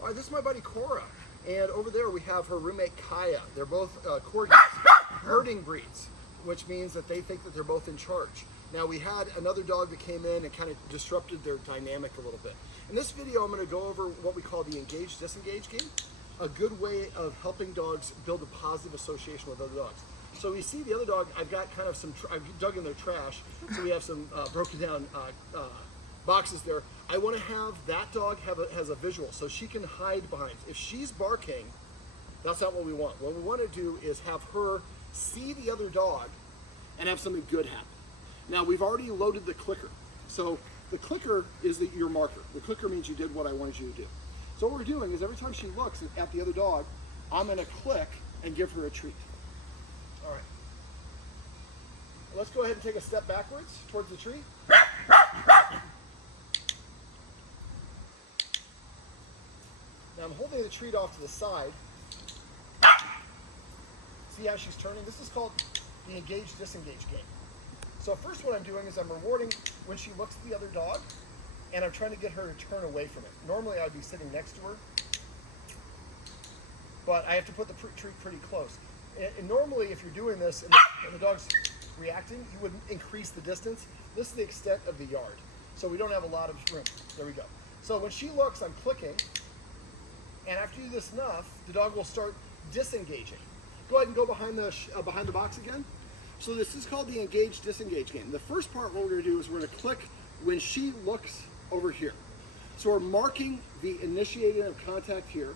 All right, this is my buddy Cora, and over there we have her roommate Kaya. They're both Corgis, herding breeds, which means that they think that they're both in charge. Now we had another dog that came in and kind of disrupted their dynamic a little bit. In this video, I'm going to go over what we call the engage-disengage game, a good way of helping dogs build a positive association with other dogs. So we see the other dog, I've got kind of some, I've dug in their trash, so we have some broken down boxes there. I want to have that dog has a visual, so she can hide behind. If she's barking, that's not what we want. What we want to do is have her see the other dog and have something good happen. Now we've already loaded the clicker. So the clicker is your marker. The clicker means you did what I wanted you to do. So what we're doing is every time she looks at the other dog, I'm going to click and give her a treat. All right. Let's go ahead and take a step backwards towards the tree. Now I'm holding the treat off to the side. See how she's turning? This is called the engage-disengage game. So first what I'm doing is I'm rewarding when she looks at the other dog, and I'm trying to get her to turn away from it. Normally I'd be sitting next to her, but I have to put the treat pretty close. And normally if you're doing this and the dog's reacting, you would increase the distance. This is the extent of the yard. So we don't have a lot of room. There we go. So when she looks, I'm clicking, and after you do this enough, the dog will start disengaging. Go ahead and go behind the box again. So this is called the engage-disengage game. The first part, what we're going to do is we're going to click when she looks over here. So we're marking the initiating of contact here.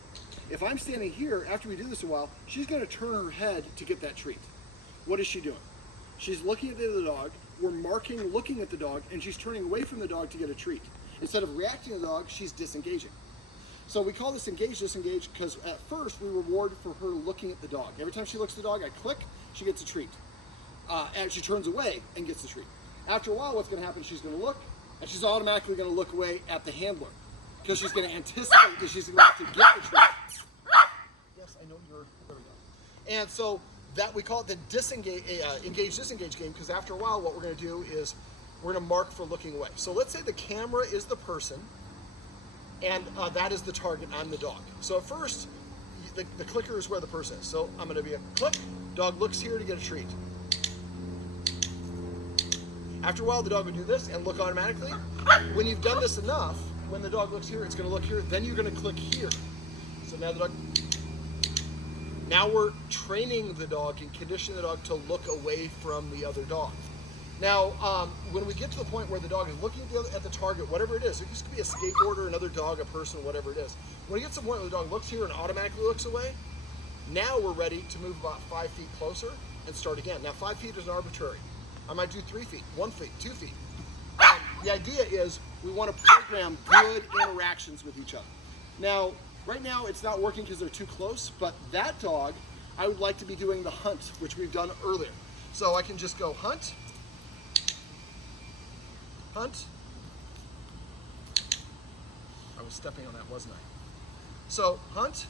If I'm standing here, after we do this a while, she's going to turn her head to get that treat. What is she doing? She's looking at the other dog. We're marking looking at the dog, and she's turning away from the dog to get a treat. Instead of reacting to the dog, she's disengaging. So we call this engage-disengage because at first we reward for her looking at the dog. Every time she looks at the dog, I click, she gets a treat. And she turns away and gets the treat. After a while, what's going to happen, she's going to look, and she's automatically going to look away at the handler because she's going to anticipate that she's going to get the treat. Yes, I know you're, there we go. And so that we call it the engage-disengage game because after a while, what we're going to do is we're going to mark for looking away. So let's say the camera is the person, and that is the target, I'm the dog. So at first, the clicker is where the person is. So I'm going to be a click, dog looks here to get a treat. After a while, the dog will do this and look automatically. When you've done this enough, when the dog looks here, it's going to look here, then you're going to click here. So now the dog, now we're training the dog and conditioning the dog to look away from the other dog. Now, when we get to the point where the dog is looking at the target, whatever it is, it could be a skateboarder, another dog, a person, whatever it is. When it gets to the point where the dog looks here and automatically looks away, now we're ready to move about 5 feet closer and start again. Now 5 feet is arbitrary. I might do 3 feet, 1 feet, 2 feet. The idea is we want to program good interactions with each other. Now, right now it's not working because they're too close, but that dog, I would like to be doing the hunt, which we've done earlier. So I can just go hunt, hunt. I was stepping on that, wasn't I? So hunt.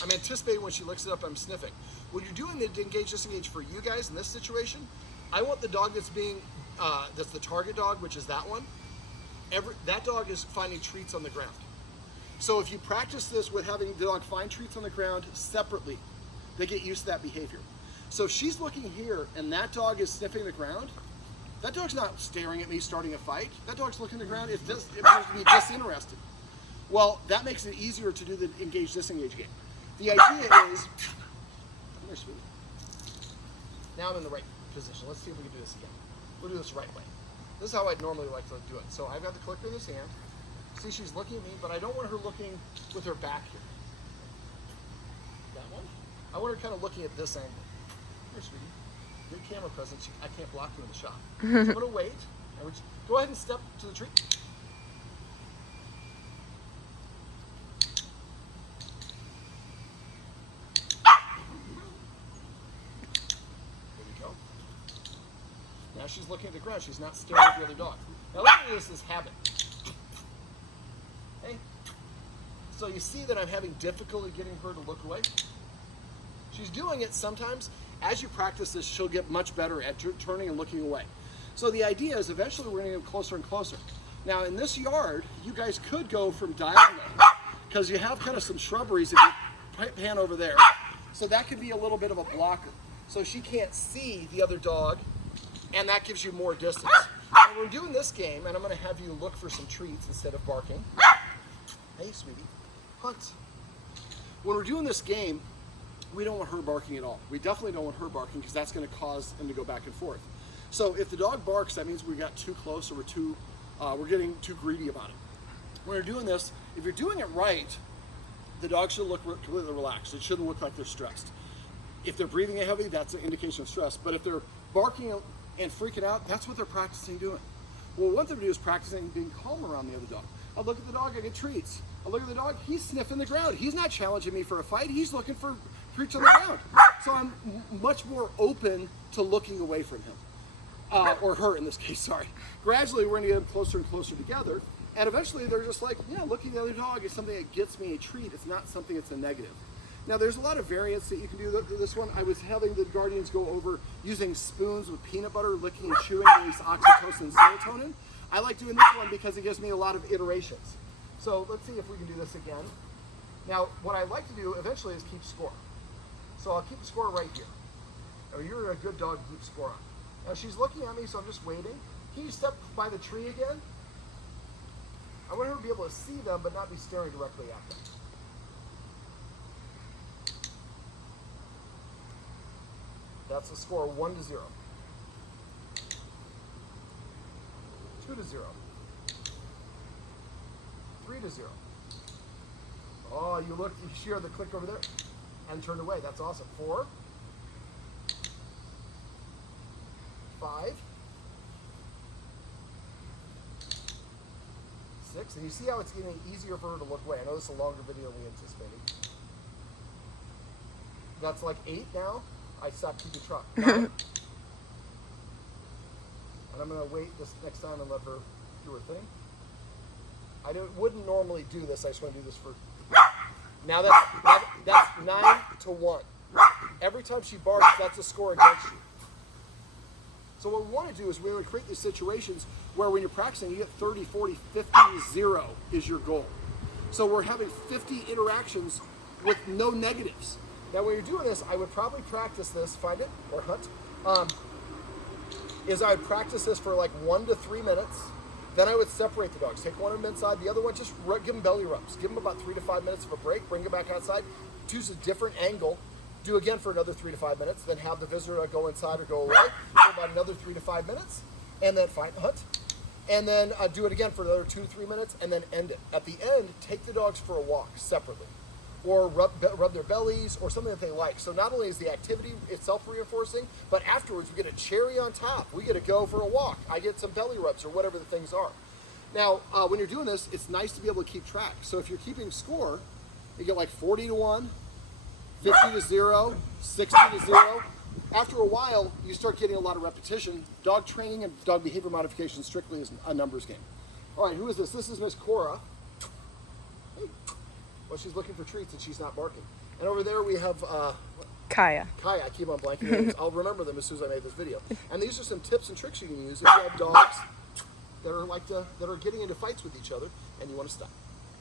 I'm anticipating when she looks it up, I'm sniffing. When you're doing the engage-disengage for you guys in this situation, I want the dog that's being, that's the target dog, which is that one. That dog is finding treats on the ground. So if you practice this with having the dog find treats on the ground separately, they get used to that behavior. So if she's looking here and that dog is sniffing the ground, that dog's not staring at me starting a fight. That dog's looking at the ground, it appears to be disinterested. Well, that makes it easier to do the engage-disengage game. The idea is, come here, sweetie. Now I'm in the right position. Let's see if we can do this again. We'll do this the right way. This is how I'd normally like to do it. So I've got the clicker in this hand. See, she's looking at me, but I don't want her looking with her back here. That one? I want her kind of looking at this angle. Here, sweetie. Good camera presence. I can't block you in the shot. So I'm going to wait. Go ahead and step to the tree. Now she's looking at the ground. She's not staring at the other dog. Now look at this habit. Hey. So you see that I'm having difficulty getting her to look away? She's doing it sometimes. As you practice this, she'll get much better at turning and looking away. So the idea is eventually we're going to get closer and closer. Now in this yard, you guys could go from diagonal because you have kind of some shrubberies if you pan over there. So that could be a little bit of a blocker. So she can't see the other dog, and that gives you more distance. And we're doing this game, and I'm going to have you look for some treats instead of barking. Hey, sweetie, hunt. When we're doing this game, we don't want her barking at all. We definitely don't want her barking because that's going to cause them to go back and forth. So if the dog barks, that means we got too close or we're getting too greedy about it. When we're doing this, if you're doing it right, the dog should look completely relaxed. It shouldn't look like they're stressed. If they're breathing heavy, that's an indication of stress. But if they're barking and freaking out, that's what they're practicing doing. What we want them to do is practicing being calm around the other dog. I look at the dog, I get treats. I look at the dog, he's sniffing the ground. He's not challenging me for a fight, he's looking for treats on the ground. So I'm much more open to looking away from him. Or her in this case, sorry. Gradually, we're gonna get them closer and closer together. And eventually they're just like, yeah, looking at the other dog is something that gets me a treat. It's not something that's a negative. Now there's a lot of variants that you can do. This one, I was having the Guardians go over using spoons with peanut butter, licking and chewing, release oxytocin and serotonin. I like doing this one because it gives me a lot of iterations. So let's see if we can do this again. Now, what I like to do eventually is keep score. So I'll keep the score right here. Oh, you're a good dog to keep score on. Now she's looking at me, so I'm just waiting. Can you step by the tree again? I want her to be able to see them, but not be staring directly at them. That's the score, 1-0. 2-0. 3-0. Oh, you looked, you hear the click over there and turned away. That's awesome. 4, 5, 6, and you see how it's getting easier for her to look away. I know this is a longer video than we anticipated. That's like 8 now. I stopped keeping track. 9. And I'm going to wait this next time and let her do her thing. I wouldn't normally do this. I just want to do this for... Now that's 9-1. Every time she barks, that's a score against you. So what we want to do is we want to create these situations where when you're practicing, you get 30, 40, 50, 0 is your goal. So we're having 50 interactions with no negatives. Now when you're doing this, I would probably practice this, find it, or hunt, is I would practice this for like 1 to 3 minutes. Then I would separate the dogs. Take one of them inside, the other one just give them belly rubs. Give them about 3 to 5 minutes of a break, bring them back outside, choose a different angle, do again for another 3 to 5 minutes, then have the visitor go inside or go away for about another 3 to 5 minutes, and then find hunt. And then do it again for another 2 to 3 minutes, and then end it. At the end, take the dogs for a walk separately, or rub their bellies, or something that they like. So not only is the activity itself reinforcing, but afterwards we get a cherry on top. We get to go for a walk. I get some belly rubs or whatever the things are. Now, when you're doing this, it's nice to be able to keep track. So if you're keeping score, you get like 40-1, 50-0, 60-0. After a while, you start getting a lot of repetition. Dog training and dog behavior modification strictly is a numbers game. All right, who is this? This is Miss Cora. Well, she's looking for treats and she's not barking. And over there we have Kaya. Kaya, I keep on blanking names. I'll remember them as soon as I make this video. And these are some tips and tricks you can use if you have dogs that are getting into fights with each other and you want to stop.